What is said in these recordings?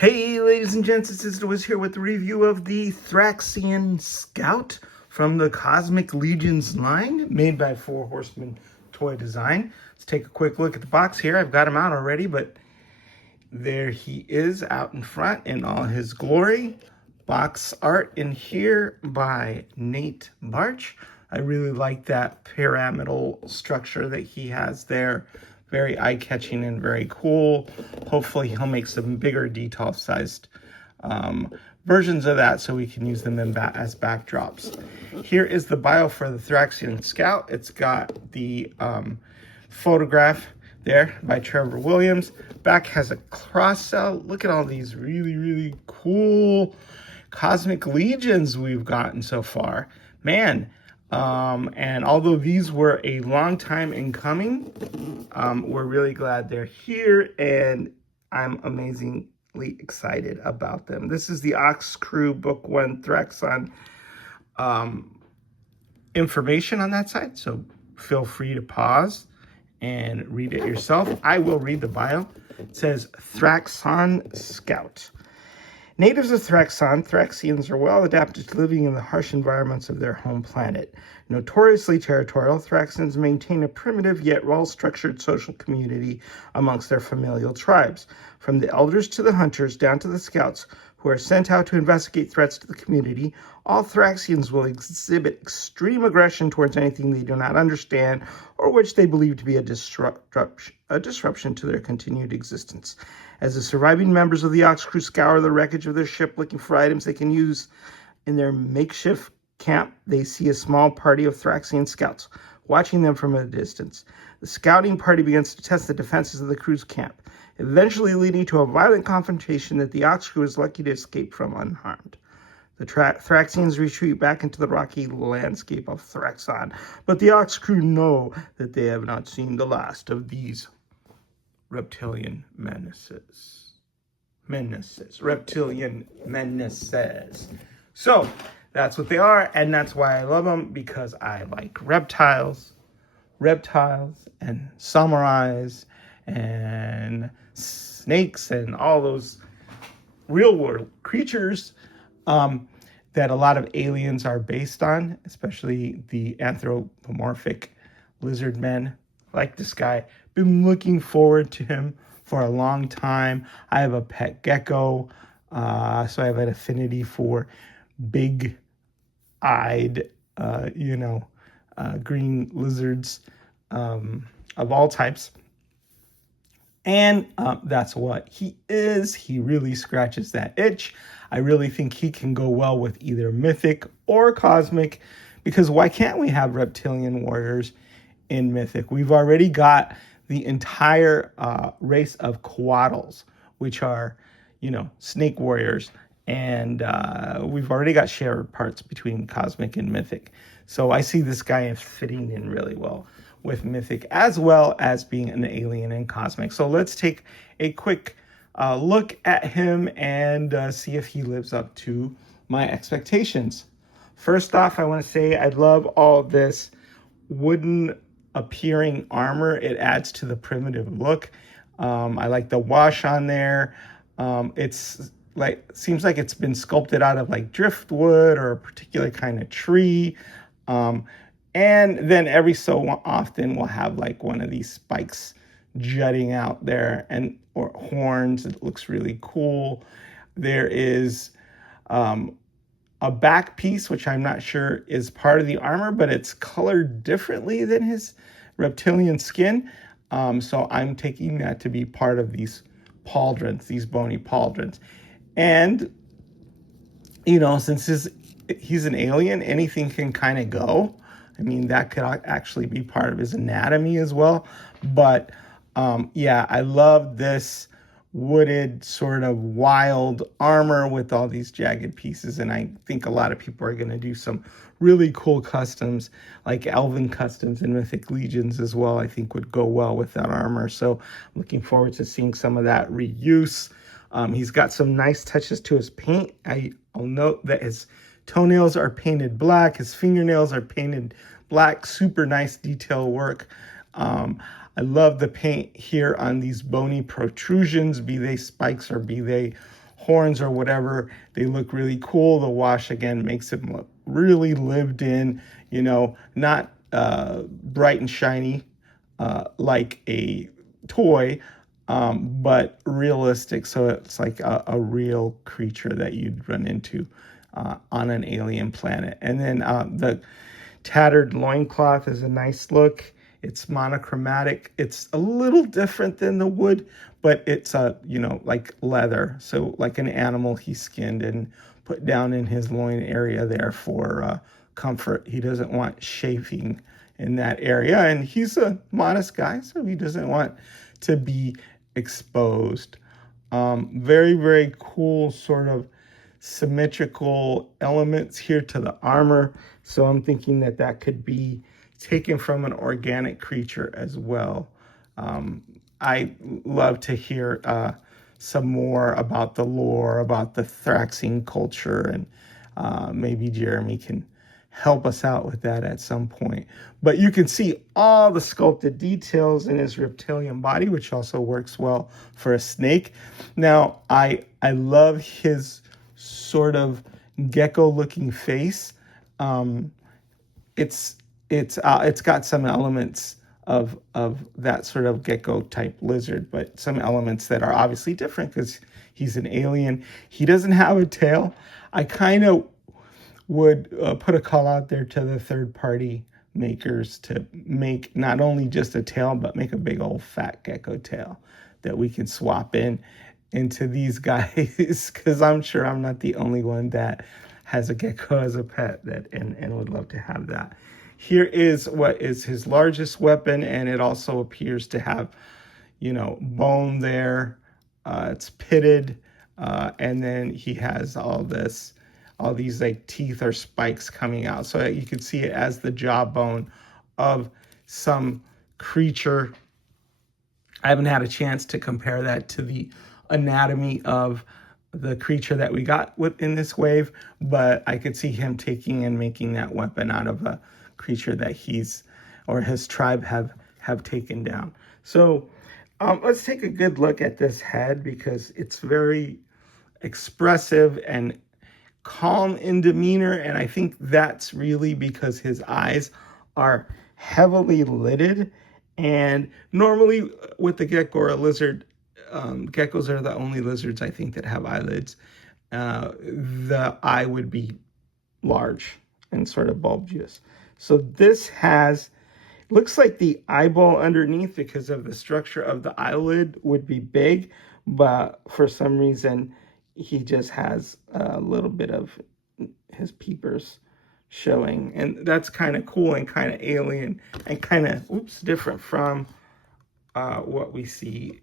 Hey, ladies and gents, it's Sister Wiz here with the review of the Thraxian Scout from the Cosmic Legions line, made by Horsemen Toy Design. Let's take a quick look at the box here. I've got him out already, but there he is out in front in all his glory. Box art in here by Nate Barch. I really like that pyramidal structure that he has there. Very eye-catching and very cool. Hopefully he'll make some bigger detail-sized versions of that so we can use them as backdrops. Here is the bio for the Thraxian Scout. It's got the photograph there by Trevor Williams. Back has a cross cell. Look at all these really cool Cosmic Legions we've gotten so far. Man, and although these were a long time in coming, we're really glad they're here, and I'm amazingly excited about them. This is the Ox Crew Book 1 Thraxxian information on that side, so feel free to pause and read it yourself. I will read the bio. It says, Thraxian Scout. Natives of Thraxians are well adapted to living in the harsh environments of their home planet. Notoriously territorial, Thraxians maintain a primitive yet well-structured social community amongst their familial tribes. From the elders to the hunters, down to the scouts, who are sent out to investigate threats to the community, all Thraxians will exhibit extreme aggression towards anything they do not understand or which they believe to be a disruption to their continued existence. As the surviving members of the Ox Crew scour the wreckage of their ship looking for items they can use in their makeshift camp, they see a small party of Thraxian scouts watching them from a distance. The scouting party begins to test the defenses of the crew's camp, eventually leading to a violent confrontation that the Ox Crew is lucky to escape from unharmed. The Thraxians retreat back into the rocky landscape of Thraxxian, but the Ox Crew know that they have not seen the last of these reptilian menaces. Reptilian menaces. So, that's what they are, and that's why I love them, because I like reptiles, and samurais, and snakes, and all those real-world creatures that a lot of aliens are based on, especially the anthropomorphic lizard men. Like this guy. Been looking forward to him for a long time. I have a pet gecko, so I have an affinity for big-eyed, green lizards of all types. And that's what he is. He really scratches that itch. I really think he can go well with either mythic or cosmic, because why can't we have reptilian warriors in mythic? We've already got the entire race of coatls, which are, snake warriors, and we've already got shared parts between cosmic and mythic. So I see this guy fitting in really well with mythic, as well as being an alien in cosmic. So let's take a quick look at him and see if he lives up to my expectations. First off, I want to say I love all this wooden appearing armor. It adds to the primitive look. I like the wash on there. It's like, seems like it's been sculpted out of like driftwood or a particular kind of tree. And then every so often we'll have like one of these spikes jutting out there, or horns. It looks really cool. There is a back piece, which I'm not sure is part of the armor, but it's colored differently than his reptilian skin. So I'm taking that to be part of these pauldrons, these bony pauldrons. And, since he's an alien, anything can kind of go. I mean, that could actually be part of his anatomy as well. But, yeah, I love this wooded sort of wild armor with all these jagged pieces, and I think a lot of people are going to do some really cool customs, like elven customs and mythic legions as well. I think would go well with that armor, so I'm looking forward to seeing some of that reuse. He's got some nice touches to his paint. I'll note that his toenails are painted black, his fingernails are painted black. Super nice detail work. I love the paint here on these bony protrusions, be they spikes or be they horns or whatever, they look really cool. The wash, again, makes him look really lived in, not bright and shiny like a toy, but realistic. So it's like a real creature that you'd run into on an alien planet. And then the tattered loincloth is a nice look. It's monochromatic. It's a little different than the wood, but it's like leather. So like an animal he skinned and put down in his loin area there for comfort. He doesn't want chafing in that area, and he's a modest guy, so he doesn't want to be exposed. Very, very cool sort of symmetrical elements here to the armor. So I'm thinking that could be taken from an organic creature as well. I love to hear some more about the lore, about the Thraxian culture, and maybe Jeremy can help us out with that at some point. But you can see all the sculpted details in his reptilian body, which also works well for a snake. Now, I love his sort of gecko-looking face. It's got some elements of that sort of gecko-type lizard, but some elements that are obviously different because he's an alien. He doesn't have a tail. I kind of would put a call out there to the third-party makers to make not only just a tail, but make a big old fat gecko tail that we can swap into these guys, because I'm sure I'm not the only one that has a gecko as a pet and would love to have that. Here is what is his largest weapon, and it also appears to have, bone there. It's pitted, and then he has all these like teeth or spikes coming out. So you can see it as the jawbone of some creature. I haven't had a chance to compare that to the anatomy of the creature that we got in this wave, but I could see him taking and making that weapon out of a creature that he's or his tribe have taken down. So let's take a good look at this head, because it's very expressive and calm in demeanor, and I think that's really because his eyes are heavily lidded. And normally with the gecko or a lizard, geckos are the only lizards I think that have eyelids. The eye would be large and sort of bulbous. So this looks like the eyeball underneath, because of the structure of the eyelid, would be big, but for some reason he just has a little bit of his peepers showing, and that's kind of cool and kind of alien and kind of different from what we see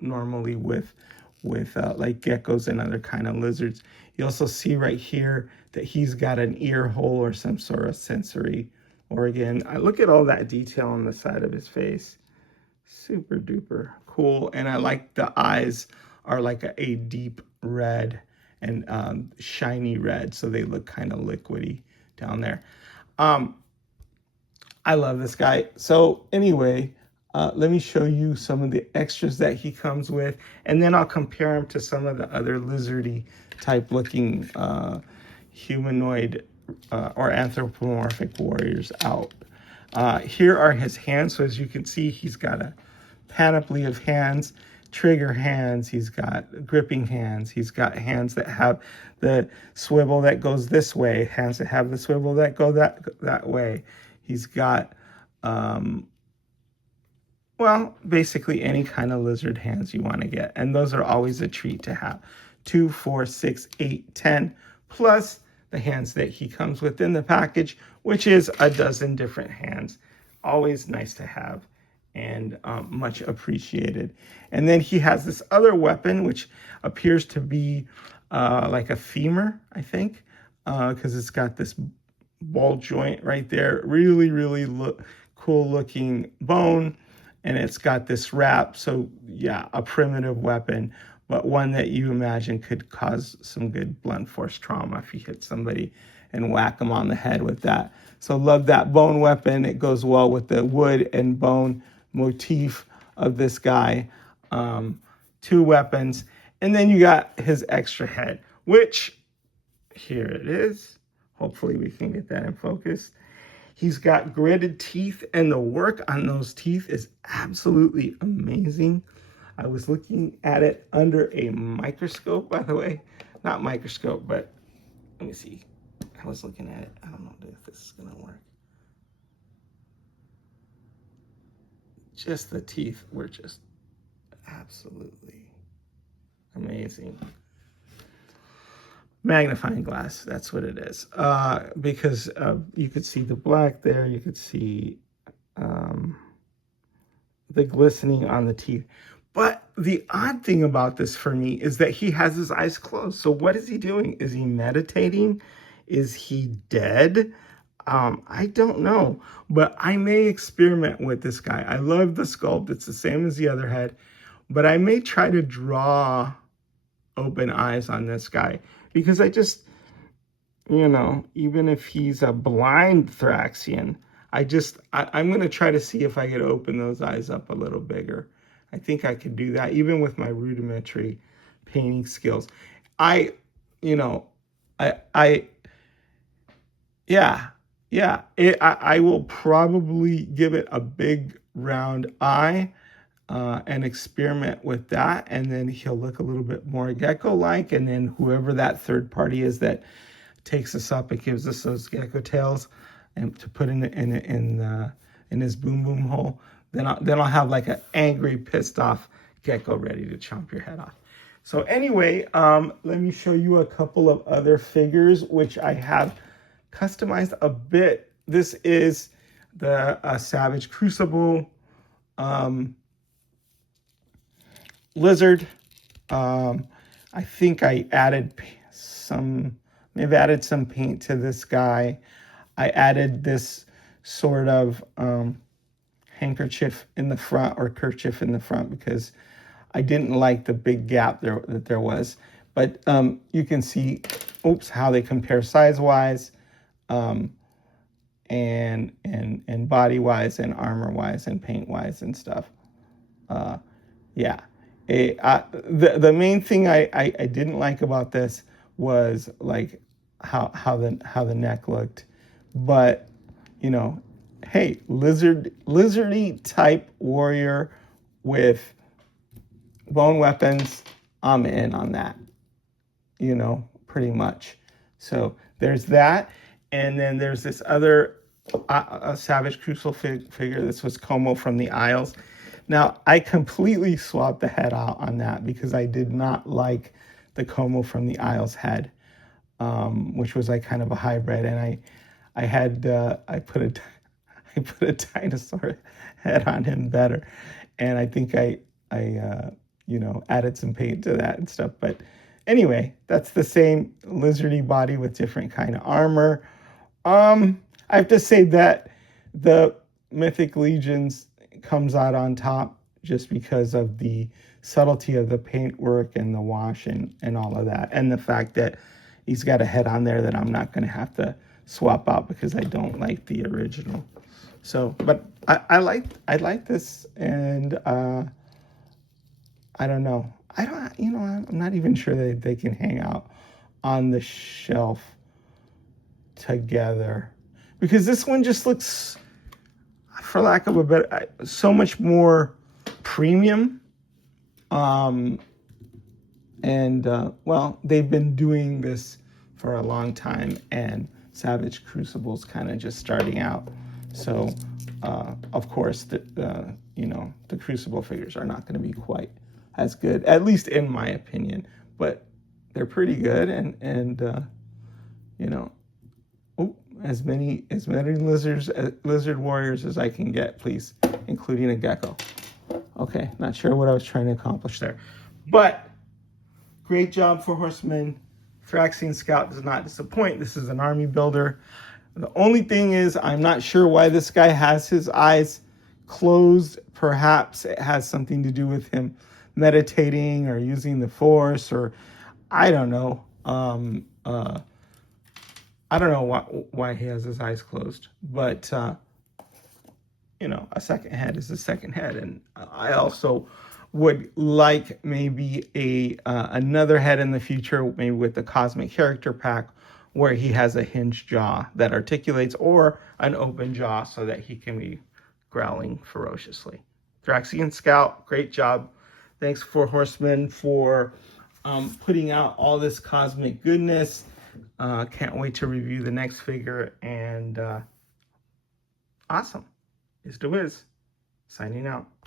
normally with like geckos and other kind of lizards. You also see right here that he's got an ear hole or some sort of sensory organ. I look at all that detail on the side of his face. Super duper cool. And I like the eyes are like a deep red and shiny red, so they look kind of liquidy down there. I love this guy. So anyway, let me show you some of the extras that he comes with, and then I'll compare him to some of the other lizardy type looking humanoid or anthropomorphic warriors out. Here are his hands. So as you can see, he's got a panoply of hands, trigger hands, he's got gripping hands, he's got hands that have the swivel that goes this way, hands that have the swivel that go that way. He's got basically any kind of lizard hands you want to get, and those are always a treat to have. 2, 4, 6, 8, 10, plus the hands that he comes with in the package, which is a dozen different hands. Always nice to have and much appreciated. And then he has this other weapon, which appears to be like a femur, I think, because it's got this ball joint right there. Really, really cool looking bone. And it's got this wrap. So yeah, a primitive weapon, but one that you imagine could cause some good blunt force trauma if you hit somebody and whack them on the head with that. So love that bone weapon. It goes well with the wood and bone motif of this guy. 2 weapons. And then you got his extra head, which, here it is. Hopefully we can get that in focus. He's got gritted teeth, and the work on those teeth is absolutely amazing. I was looking at it under a microscope, by the way. Not microscope, but let me see. I was looking at it. I don't know if this is going to work. Just the teeth were just absolutely amazing. Magnifying glass, that's what it is. Because you could see the black there, you could see the glistening on the teeth. But the odd thing about this for me is that he has his eyes closed. So what is he doing? Is he meditating? Is he dead? I don't know, but I may experiment with this guy. I love the sculpt. It's the same as the other head, but I may try to draw open eyes on this guy because I just, you know, even if he's a blind Thraxian, I'm going to try to see if I could open those eyes up a little bigger. I think I could do that even with my rudimentary painting skills. Yeah, I will probably give it a big round eye and experiment with that. And then he'll look a little bit more gecko-like. And then whoever that third party is that takes us up and gives us those gecko tails and to put in his boom boom hole, then I'll have like an angry, pissed off gecko ready to chomp your head off. So anyway, let me show you a couple of other figures which I have customized a bit. This is the Savage Crucible lizard. I think I added some paint to this guy. I added this sort of handkerchief in the front, or kerchief in the front, because I didn't like the big gap that there was. But you can see, how they compare size-wise, and body-wise, and armor-wise, and paint-wise, and stuff. The main thing I didn't like about this was like how the neck looked, but you know, hey, lizardy type warrior with bone weapons, I'm in on that, you know, pretty much. So there's that, and then there's this other Savage Crucible figure. This was Como from the Isles. Now, I completely swapped the head out on that because I did not like the Como from the Isles head, which was like kind of a hybrid, and I put a dinosaur head on him better, and I think I added some paint to that and stuff. But anyway, that's the same lizardy body with different kind of armor. I have to say that the Mythic Legions comes out on top just because of the subtlety of the paintwork and the wash and all of that, and the fact that he's got a head on there that I'm not going to have to swap out because I don't like the original. So, but I like this, and I don't know. I'm not even sure that they can hang out on the shelf together, because this one just looks, for lack of a better, so much more premium. They've been doing this for a long time, and Savage Crucible's kind of just starting out. So, of course, the Crucible figures are not going to be quite as good, at least in my opinion, but they're pretty good, and as many lizard warriors as I can get, please, including a gecko. Okay, not sure what I was trying to accomplish there, but great job for Horsemen. Thraxian Scout does not disappoint. This is an army builder. The only thing is, I'm not sure why this guy has his eyes closed. Perhaps it has something to do with him meditating or using the Force, or I don't know. I don't know why he has his eyes closed, but a second head is a second head. And I also would like maybe another head in the future, maybe with the Cosmic Character Pack, where he has a hinged jaw that articulates, or an open jaw so that he can be growling ferociously. Thraxian Scout, great job. Thanks for Horsemen for putting out all this cosmic goodness. Can't wait to review the next figure, and awesome. Is the Wiz signing out.